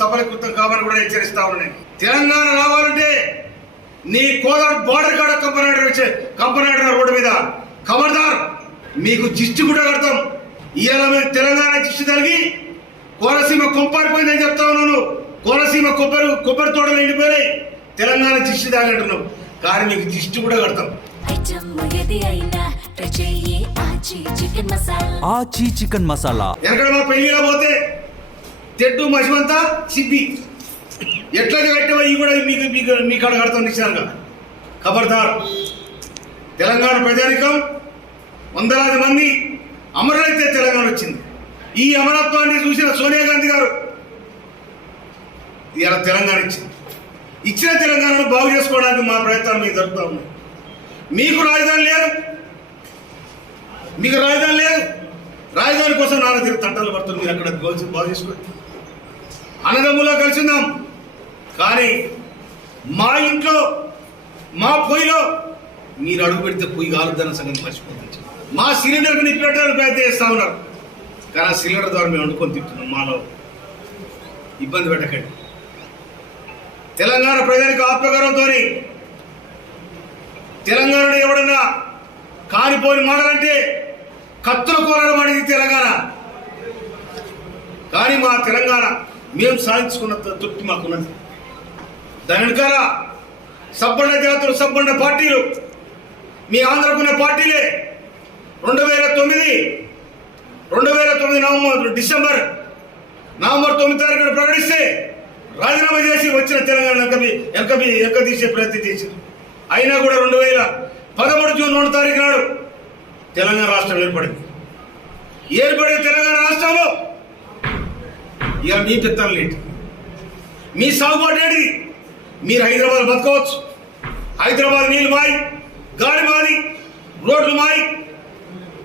సఫలీకృతం కావాలని కూడా హెచ్చరిస్తా ఉన్నాయి. తెలంగాణ రావాలంటే నీ కోదాడు బార్డర్ కాడ కంపనాడు రోడ్డు మీద ఖబర్దార్, మీకు జిస్టు కూడా కడతాం. ఇవాళ మీరు తెలంగాణ జిస్టు తలిగి కోనసీమ కొంపారిపోయిందని చెప్తా ఉన్నాను. కోనసీమ కొబ్బరి తోటలు ఎండిపోయినాయి, తెలంగాణ జిస్టు తాగంటున్నావు, కానీ మీకు జిస్టు కూడా కడతాం. ఆచి చికెన్ మసాలా ఎక్కడ మా పెళ్లిగా పోతే తెడ్డు మసిమంతా సిబ్బి ఎట్లా కట్టేవో ఇవి కూడా మీ కాడ కడతాం నిశ్చయంగా. ఖబర్దార్, తెలంగాణ ప్రజానికం వందలాది మంది అమరులైతే తెలంగాణ వచ్చింది. ఈ అమరత్వాన్ని చూసిన సోనియా గాంధీ గారు ఇలా తెలంగాణ ఇచ్చిన తెలంగాణను బాగు చేసుకోవడానికి మా ప్రయత్నాలు మీకు జరుగుతూ ఉన్నాయి. మీకు రాజధాని లేదు, రాజధాని కోసం నాన్న తిరిగి తంటాలు పడుతుంది. మీరు అక్కడ బాగు చేసుకోండి, అన్నదమ్ములో కలిసిందాం. కానీ మా ఇంట్లో మా పొయ్యిలో మీరు అడుగు పెడితే పొయ్యి కాలుద్దన్న సంగతి మర్చిపోతుంది. మా సిలిండర్కి నిప్పెట్టడానికి ప్రయత్నం చేస్తూ ఉన్నారు, కానీ ఆ సిలిండర్ ద్వారా మేము వండుకొని తింటున్నాం. మాలో ఇబ్బంది పెట్టకండి. తెలంగాణ ప్రజలకు ఆత్మగౌరవంతో తెలంగాణలో ఎవడన్నా కానిపోని మాటలంటే కత్తుల కోరడం అనేది తెలంగాణ. కానీ మా తెలంగాణ మేము సాధించుకున్న తృప్తి మాకున్నది. దాని వెనకాల సబ్బండ జాతులు, సబ్బండ పార్టీలు, మీ ఆంధ్రకున్న పార్టీలే 2009 డిసెంబర్ 9 తారీఖున ప్రకటిస్తే రాజీనామా చేసి వచ్చిన తెలంగాణ వెనక తీసే ప్రయత్నం చేసింది. అయినా కూడా 2013 జూన్ 2 తారీఖు నాడు తెలంగాణ రాష్ట్రం ఏర్పడింది. ఏర్పడే తెలంగాణ రాష్ట్రంలో ఇక మీ పెత్తనం లేటి, మీ సాగుబాటు ఏంటిది? మీరు హైదరాబాద్ బతకవచ్చు, హైదరాబాద్ నీళ్ళు మాయి, గాలి మాది, రోడ్లు మాయి,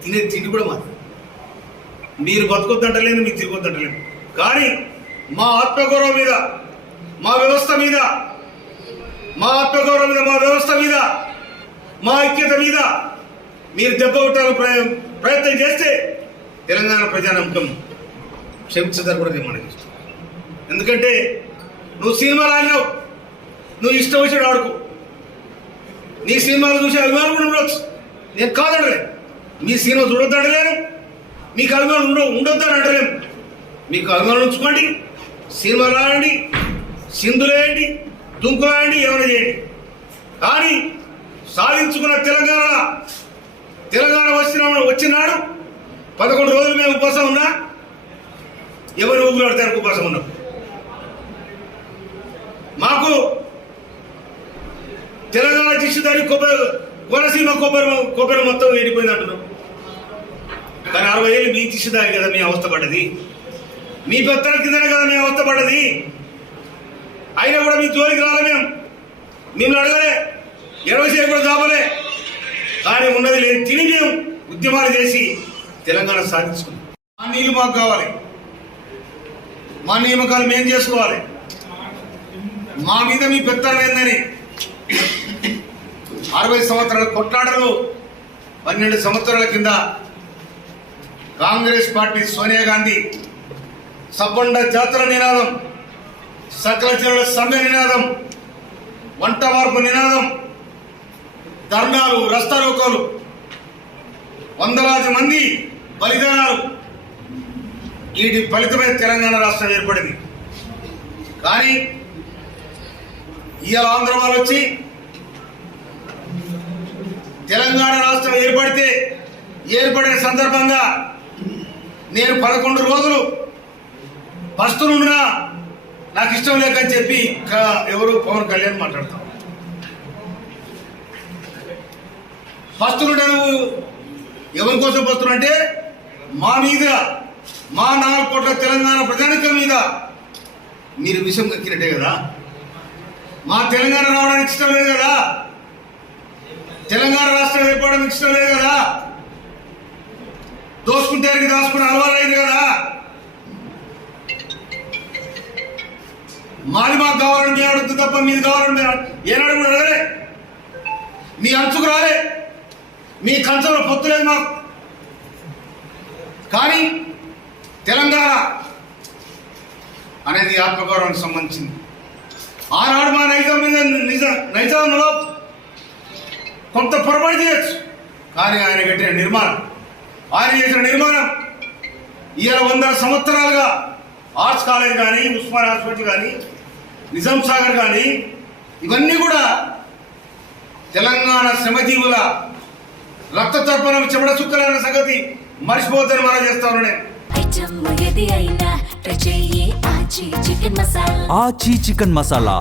తినే తిండి కూడా మాది. మీరు బతకొద్దంటలేదు, మీరు తిరగొద్దంటలేదు. కానీ మా ఆత్మగౌరవం మీద, మా వ్యవస్థ మీద, మా ఆత్మగౌరవం మీద, మా వ్యవస్థ మీద, మా ఐక్యత మీద మీరు దెబ్బ కొట్టాలని ప్రయత్నం చేస్తే తెలంగాణ ప్రజానమ్మకం క్షమించదని కూడా నేను మనకిస్తాను. ఎందుకంటే నువ్వు సినిమాలు ఆడినావు, నువ్వు ఇష్టం వచ్చాడు ఆడుకో, నీ సినిమాలు చూసి అభిమానం కూడా ఉండవచ్చు, నేను కాదంటలే. మీ సినిమా చూడొద్దంటలేను, మీకు అభిమానం ఉండొద్దని అంటలేము. మీకు అభిమానం ఉంచుకోండి, సినిమాలు ఆడండి, సింధులేయండి, దుంకులాయండి, ఏమైనా చేయండి. కానీ సాధించుకున్న తెలంగాణ వచ్చినాడు 11 రోజులు మేము ఉపవాసం ఉన్నా, ఎవరు ఊగులాడతానికి ఉపవాసం ఉన్నాం. మాకు తెలంగాణ జిష్టుదారి కోనసీమ కొబ్బరి మొత్తం ఎండిపోయింది అంటున్నాం. కానీ 60 ఏళ్ళు మీ జిష్టుదారి కదా మీ అవస్థ పడ్డది, మీ పెత్తల కిందనే కదా మీ అవస్థ పడ్డది. అయినా కూడా మీ జోలికి రాలే, మిమ్మల్ని అడగలే, 20 సేపు కూడా దాపలే. కానీ ఉన్నది లేదు తిని మేము ఉద్యమాలు చేసి తెలంగాణ సాధించుకున్నాం. మా నీళ్ళు మాకు కావాలి, మా నియామకాలు మేము చేసుకోవాలి. మా మీద మీ పెత్తనం ఏందని 60 సంవత్సరాల కొట్లాటలు, 12 సంవత్సరాల కింద కాంగ్రెస్ పార్టీ సోనియా గాంధీ సబ్బండ జాతుల నినాదం, సకల జనుల సమ్మె నినాదం, వంట మార్పు నినాదం, ధర్నాలు, రస్తారోకోలు, వందలాది మంది బలిదానాలు, వీటి ఫలితమైన తెలంగాణ రాష్ట్రం ఏర్పడింది. కానీ ఇవాళ ఆంధ్ర వాళ్ళు వచ్చి తెలంగాణ రాష్ట్రం ఏర్పడిన సందర్భంగా నేను 11 రోజులు పస్తునున్నా నాకు ఇష్టం లేకని చెప్పి ఎవరు పవన్ కళ్యాణ్ మాట్లాడతాం. పస్తులుంటే నువ్వు ఎవరి కోసం పస్తులు అంటే మా మీద, మా 4 కోట్ల తెలంగాణ ప్రజానికం మీద మీరు విషం కక్కినట్టే కదా. మా తెలంగాణ రావడానికి ఇష్టం లేదు కదా, తెలంగాణ రాష్ట్రం ఏర్పడడానికి ఇష్టం లేదు కదా, దోసుకుంటే దాచుకుని అలవాలైంది కదా. మాది మాకు కావాలని మేము అడుగుతుంది తప్ప మీది కావాలని మేము ఏనాడు కూడా అడగలే. మీ అంచుకు రాలే, మీ కంచంలో పొత్తు లేదు మాకు. కానీ తెలంగాణ అనేది ఆత్మగౌరవానికి సంబంధించింది. ఆనాడు మా నైజాం మీద నైజాంలో కొంత పొరపాటు చేయొచ్చు, కానీ ఆయన కట్టిన నిర్మాణం, ఆయన చేసిన నిర్మాణం ఇవాళ 100 సంవత్సరాలుగా ఆర్ట్స్ కాలేజ్ కానీ, ఉస్మాన్ హాస్పిటల్ కానీ, నిజాం సాగర్ కానీ, ఇవన్నీ కూడా తెలంగాణ శ్రమజీవుల రక్త తర్పణం, చెమట చుక్కలన్న సంగతి మర్చిపోద్దని మనం చేస్తా ఉన్నాను. ఆచి చికెన్ మసాలా